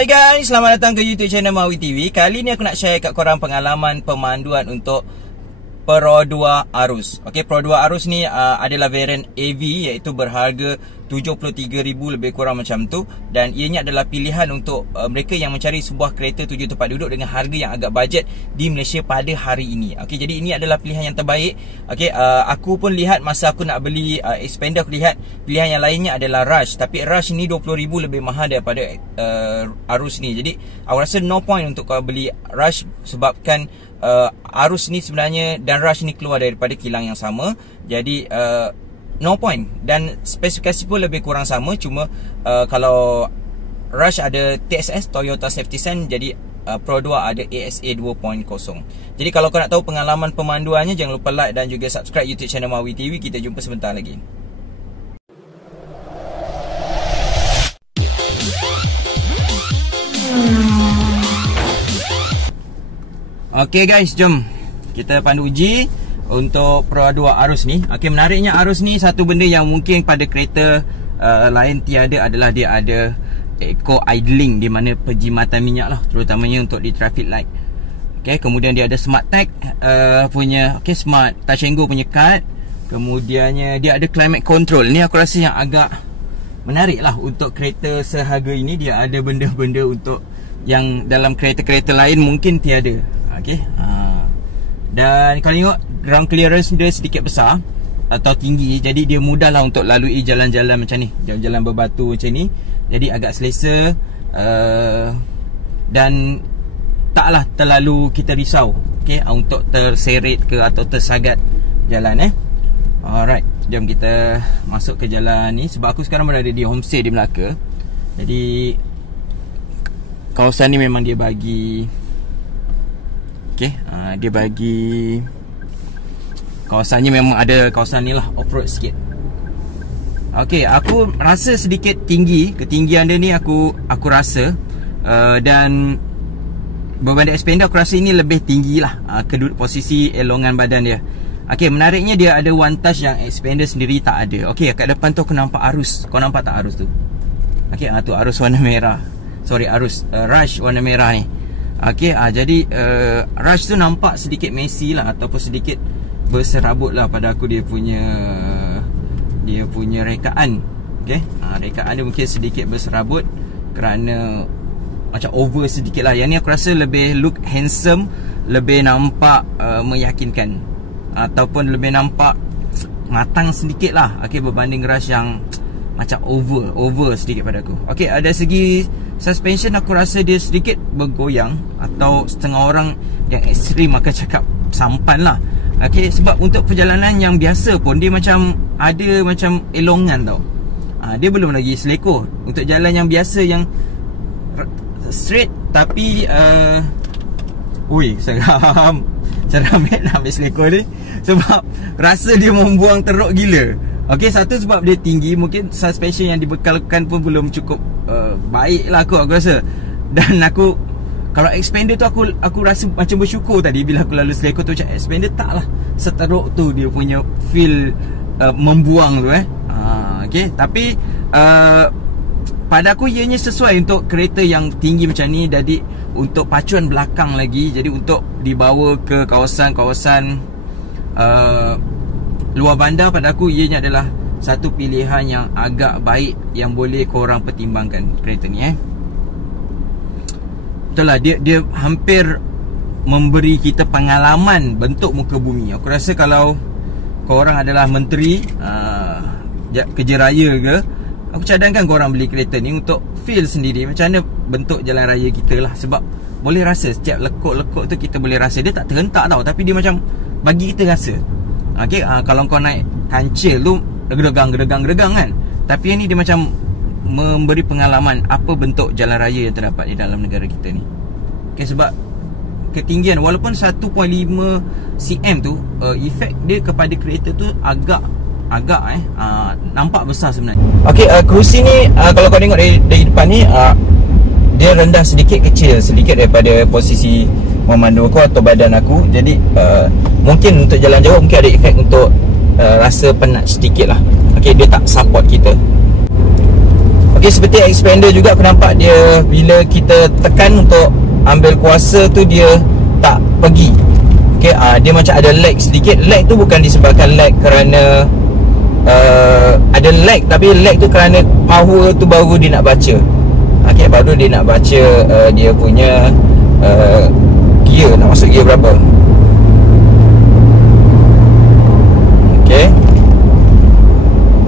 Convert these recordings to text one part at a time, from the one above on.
Hai guys, selamat datang ke YouTube channel Mawi TV. Kali ni aku nak share kat korang pengalaman pemanduan untuk Pro 2 Arus. Okey, Pro 2 Arus ni adalah variant AV, iaitu berharga 73,000 lebih kurang macam tu. Dan ianya adalah pilihan untuk mereka yang mencari sebuah kereta 7 tempat duduk dengan harga yang agak bajet di Malaysia pada hari ini. Okey, jadi ini adalah pilihan yang terbaik. Okey, aku pun lihat masa aku nak beli Xpander, aku lihat pilihan yang lainnya adalah Rush. Tapi Rush ni 20,000 lebih mahal daripada Arus ni. Jadi aku rasa no point untuk kau beli Rush, sebabkan Arus ni sebenarnya dan Rush ni keluar daripada kilang yang sama. Jadi no point. Dan spesifikasi pun lebih kurang sama. Cuma kalau Rush ada TSS, Toyota Safety Sense, jadi Pro 2 ada ASA 2.0. Jadi kalau kau nak tahu pengalaman pemanduannya, jangan lupa like dan juga subscribe YouTube channel Mawi TV. Kita jumpa sebentar lagi. Okey guys, jom kita pandu uji untuk Pro 2 Arus ni. Okey, menariknya Arus ni satu benda yang mungkin pada kereta lain tiada adalah dia ada eco idling, di mana penjimatan minyak lah, terutamanya untuk di traffic light. Okey, kemudian dia ada smart tag punya, okey, smart touch and go punya card. Kemudiannya dia ada climate control. Ni aku rasa yang agak menarik lah untuk kereta seharga ini. Dia ada benda-benda untuk yang dalam kereta-kereta lain mungkin tiada. Okey, dan kalau tengok ground clearance dia sedikit besar atau tinggi, jadi dia mudah lah untuk lalui jalan-jalan macam ni, jalan-jalan berbatu macam ni. Jadi agak selesa, dan taklah terlalu kita risau, okey, untuk terseret ke atau tersagat jalan. Alright, jom kita masuk ke jalan ni. Sebab aku sekarang berada di homestay di Melaka. Jadi kawasan ni memang dia bagi, okey, dia bagi kawasannya memang ada kawasan ni lah, off-road sikit. Okey, aku rasa sedikit tinggi, ketinggian dia ni aku rasa, dan berbanding Xpander aku rasa ini lebih tinggi lah, posisi elongan badan dia. Okey, menariknya dia ada one touch yang Xpander sendiri tak ada. Okey, kat depan tu aku nampak Arus. Kau nampak tak Arus tu? Okey, tu Arus warna merah. Sorry, Arus Rush warna merah ni. Okey, jadi Rush tu nampak sedikit messy lah, ataupun sedikit berserabut lah pada aku dia punya rekaan. Okey, rekaan dia mungkin sedikit berserabut kerana macam over sedikit lah. Yang ni aku rasa lebih look handsome, lebih nampak meyakinkan, ataupun lebih nampak matang sedikit lah. Okey, berbanding Rush yang macam over sedikit pada aku. Okey, ada segi suspension aku rasa dia sedikit bergoyang, atau setengah orang yang ekstrim akan cakap sampan lah. Okey, sebab untuk perjalanan yang biasa pun dia macam ada macam elongan tau. Dia belum lagi seleko. Untuk jalan yang biasa yang straight, tapi seram nak ambil seleko ni, sebab rasa dia membuang teruk gila. Okey, satu sebab dia tinggi, mungkin suspension yang dibekalkan pun belum cukup baik lah aku rasa. Dan aku, kalau Xpander tu aku rasa macam bersyukur tadi bila aku lalu seleko tu, macam Xpander taklah seteruk tu dia punya feel membuang tu okey, tapi pada aku ianya sesuai untuk kereta yang tinggi macam ni. Jadi untuk pacuan belakang lagi, jadi untuk dibawa ke kawasan-kawasan luar bandar, pada aku ianya adalah satu pilihan yang agak baik yang boleh korang pertimbangkan kereta ni. Betul lah, dia hampir memberi kita pengalaman bentuk muka bumi. Aku rasa kalau korang adalah menteri kerja raya ke, aku cadangkan korang beli kereta ni untuk feel sendiri macam mana bentuk jalan raya kita lah. Sebab boleh rasa setiap lekuk-lekuk tu kita boleh rasa. Dia tak terhentak tau, tapi dia macam bagi kita rasa. Okey, kalau kau naik kancil tu geregang kan, tapi yang ni dia macam memberi pengalaman apa bentuk jalan raya yang terdapat di dalam negara kita ni. Okey, sebab ketinggian walaupun 1.5 cm tu, efek dia kepada kereta tu agak nampak besar sebenarnya. Okey, kerusi ni kalau kau tengok dari depan ni, dia rendah sedikit, kecil sedikit daripada posisi memandu aku atau badan aku. Jadi mungkin untuk jalan jauh mungkin ada efek untuk rasa penat sedikit lah. Okey, dia tak support kita. Okey, seperti expander juga aku nampak dia bila kita tekan untuk ambil kuasa tu dia tak pergi. Okey, dia macam ada lag sedikit. Lag tu bukan disebabkan lag kerana ada lag, tapi lag tu kerana power tu baru dia nak baca. Okey, baru dia nak baca dia punya gear, nak masuk gear berapa. Okey,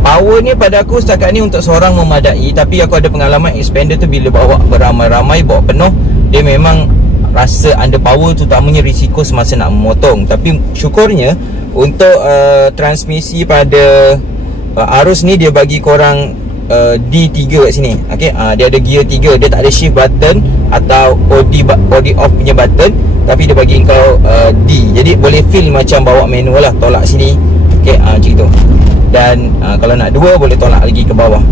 power ni pada aku setakat ni untuk seorang memadai. Tapi aku ada pengalaman expander tu bila bawa beramai-ramai, bawa penuh, dia memang rasa under power, terutamanya risiko semasa nak memotong. Tapi syukurnya untuk transmisi pada arus ni dia bagi korang D3 kat sini. Okey, dia ada gear 3. Dia tak ada shift button atau body off punya button, tapi dia bagi kau D. Jadi boleh feel macam bawa manual lah, tolak sini. Okey, macam itu. Dan kalau nak dua boleh tolak lagi ke bawah.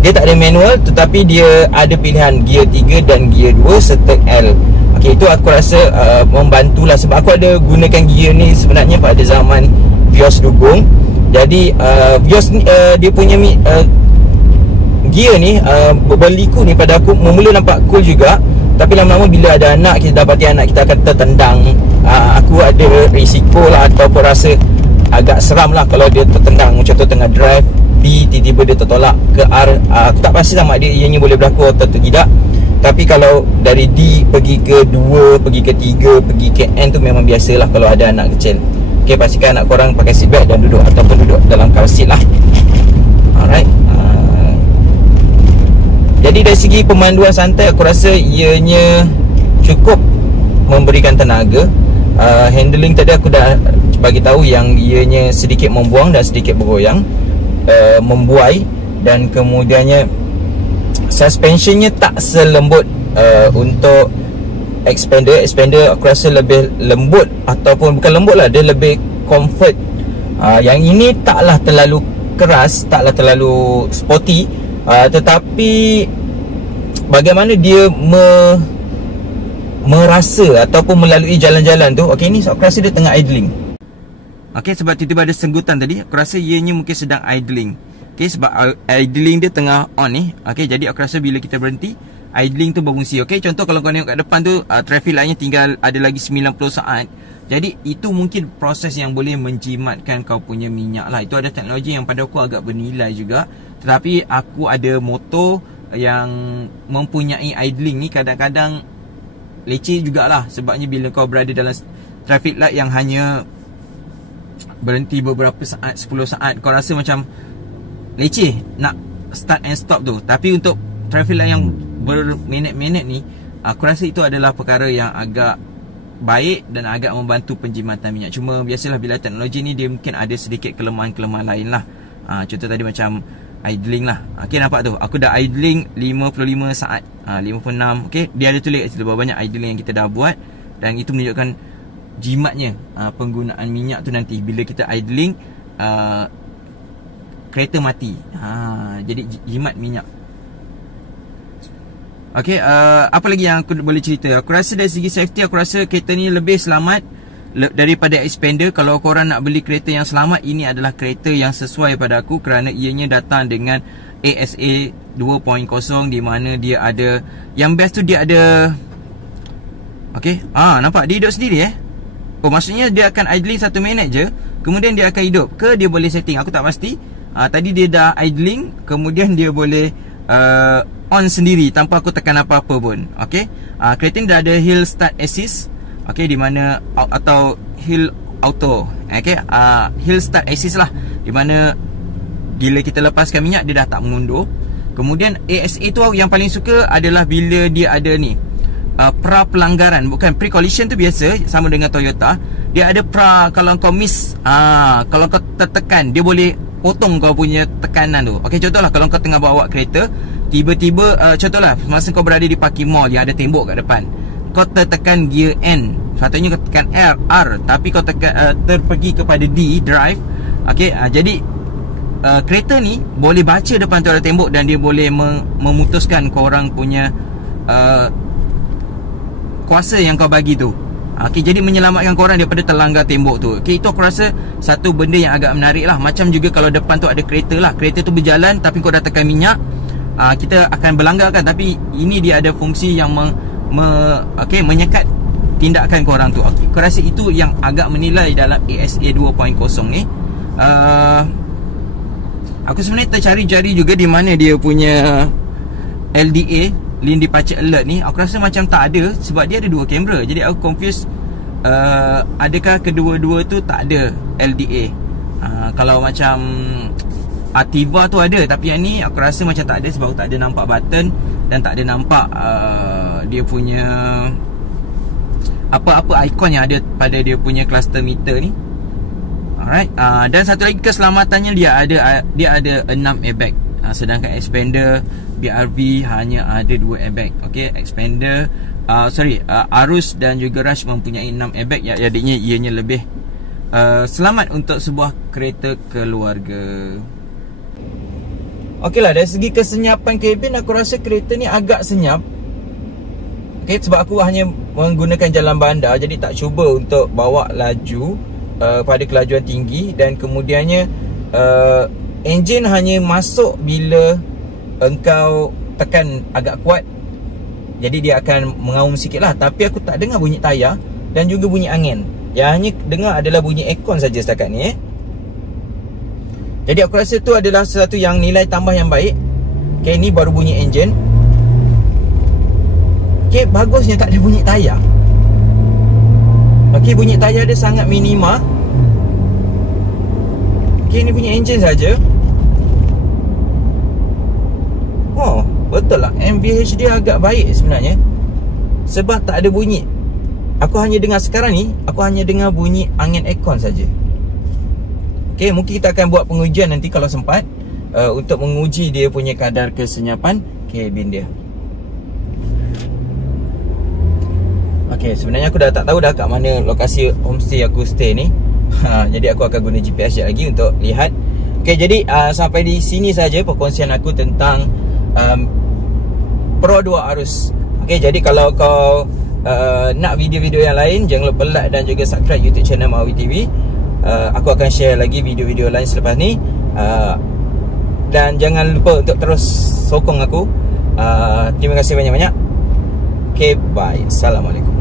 Dia tak ada manual, tetapi dia ada pilihan gear 3 dan gear 2 serta L. Okey, itu aku rasa membantulah, sebab aku ada gunakan gear ni sebenarnya pada zaman Vios Dugong. Jadi Vios ni dia punya gear ni berliku ni pada aku mula nampak cool juga. Tapi lama-lama bila ada anak, kita dapati anak kita akan tertendang. Aku ada risiko lah, ataupun rasa agak seram lah kalau dia tertendang. Contoh tengah drive B, tiba-tiba dia tertolak ke R. Aku tak pasti sama dia ianya boleh berlaku atau tidak. Tapi kalau dari D pergi ke 2, pergi ke 3, pergi ke N tu memang biasalah kalau ada anak kecil. Okay, pastikan anak korang pakai seatbelt dan duduk ataupun duduk dalam car seat lah. Alright. Jadi dari segi pemanduan santai, aku rasa ianya cukup memberikan tenaga. Handling tadi aku dah bagi tahu yang ianya sedikit membuang dan sedikit bergoyang, membuai. Dan kemudiannya suspensionnya tak selembut untuk expander. Expander aku rasa lebih lembut, ataupun bukan lembut lah, dia lebih comfort. Yang ini taklah terlalu keras, taklah terlalu sporty, tetapi bagaimana dia merasa ataupun melalui jalan-jalan tu. Okey, ni aku rasa dia tengah idling. Okey, sebab tiba-tiba ada senggutan tadi, aku rasa ianya mungkin sedang idling. Okey, sebab idling dia tengah on ni. Okey, jadi aku rasa bila kita berhenti, idling tu berfungsi. Okey, contoh kalau kau tengok kat depan tu, traffic lightnya tinggal ada lagi 90 saat. Jadi itu mungkin proses yang boleh menjimatkan kau punya minyak lah. Itu ada teknologi yang pada aku agak bernilai juga. Tetapi aku ada motor yang mempunyai idling ni kadang-kadang leceh jugalah. Sebabnya bila kau berada dalam traffic light yang hanya berhenti beberapa saat, 10 saat, kau rasa macam leceh nak start and stop tu. Tapi untuk traffic light yang berminit-minit ni, aku rasa itu adalah perkara yang agak baik dan agak membantu penjimatan minyak. Cuma biasalah bila teknologi ni dia mungkin ada sedikit kelemahan-kelemahan lain lah. Contoh tadi macam idling lah. Okey, nampak tu, aku dah idling 55 saat, 56. Okey, dia ada tulis kat situ berapa banyak idling yang kita dah buat. Dan itu menunjukkan jimatnya penggunaan minyak tu nanti. Bila kita idling, kereta mati. Jadi jimat minyak. Okey, apa lagi yang aku boleh cerita? Aku rasa dari segi safety, aku rasa kereta ni lebih selamat daripada expander. Kalau korang nak beli kereta yang selamat, ini adalah kereta yang sesuai pada aku, kerana ianya datang dengan ASA 2.0, di mana dia ada, yang best tu dia ada, okey, nampak dia hidup sendiri Oh, maksudnya dia akan idling 1 minit je, kemudian dia akan hidup ke dia boleh setting, aku tak pasti. Tadi dia dah idling, kemudian dia boleh on sendiri tanpa aku tekan apa-apa pun. Okey, kereta ni dah ada hill start assist. Okey, di mana atau hill auto. Okey, hill start assist lah, di mana bila kita lepaskan minyak dia dah tak mengundur. Kemudian ASA tu yang paling suka adalah bila dia ada ni pra pelanggaran, bukan pre-collision tu biasa sama dengan Toyota. Dia ada pra, kalau kau miss, kalau kau tertekan, dia boleh potong kau punya tekanan tu. Okey, contohlah kalau kau tengah bawa kereta, tiba-tiba contohlah masa kau berada di parking mall yang ada tembok kat depan, kau tertekan gear N, satunya kau tekan R, tapi kau tekan terpergi kepada D, drive. Okey, jadi kereta ni boleh baca depan tu ada tembok dan dia boleh memutuskan korang punya kuasa yang kau bagi tu. Okey, jadi menyelamatkan korang daripada terlanggar tembok tu. Okey, itu aku rasa satu benda yang agak menarik lah. Macam juga kalau depan tu ada kereta lah, kereta tu berjalan tapi kau dah tekan minyak, kita akan berlanggarkan, tapi ini dia ada fungsi yang menyekat tindakan korang tu. Aku rasa itu yang agak menilai dalam ASA 2.0 ni. Aku sebenarnya tercari-cari juga di mana dia punya LDA, Lane Departure Alert ni. Aku rasa macam tak ada, sebab dia ada 2 kamera. Jadi aku confused, adakah kedua-dua tu tak ada LDA. Kalau macam Ativa tu ada, tapi yang ni aku rasa macam tak ada, sebab aku tak ada nampak button dan tak ada nampak dia punya apa-apa ikon yang ada pada dia punya cluster meter ni. Alright. Dan satu lagi keselamatannya, dia ada 6 airbag. Sedangkan expander BRV hanya ada 2 airbag. Okey, expander Arus dan juga Rush mempunyai 6 airbag, yang jadinya ianya lebih selamat untuk sebuah kereta keluarga. Okeylah, dari segi kesenyapan kabin, aku rasa kereta ni agak senyap. Okey, sebab aku hanya menggunakan jalan bandar, jadi tak cuba untuk bawa laju pada kelajuan tinggi. Dan kemudiannya enjin hanya masuk bila engkau tekan agak kuat, jadi dia akan mengaum sikit lah. Tapi aku tak dengar bunyi tayar dan juga bunyi angin. Yang hanya dengar adalah bunyi aircon saja setakat ni. Jadi aku rasa tu adalah sesuatu yang nilai tambah yang baik. Okay, ni baru bunyi enjin. Okay, bagusnya tak ada bunyi tayar. Okay, bunyi tayar dia sangat minima. Okay, ni bunyi enjin saja. Oh, betul lah, MVH dia agak baik sebenarnya, sebab tak ada bunyi. Aku hanya dengar sekarang ni, aku hanya dengar bunyi angin aircon saja. Okay, mungkin kita akan buat pengujian nanti kalau sempat, untuk menguji dia punya kadar kesenyapan kabin dia. Okay, sebenarnya aku dah tak tahu dah kat mana lokasi homestay aku stay ni. Jadi aku akan guna GPS sekejap lagi untuk lihat. Okay, jadi sampai di sini saja perkongsian aku tentang Pro 2 Arus. Okay, jadi kalau kau nak video-video yang lain, jangan lupa like dan juga subscribe YouTube channel Mawi TV. Aku akan share lagi video-video lain selepas ni. Dan jangan lupa untuk terus sokong aku. Terima kasih banyak-banyak. Okay, bye. Assalamualaikum.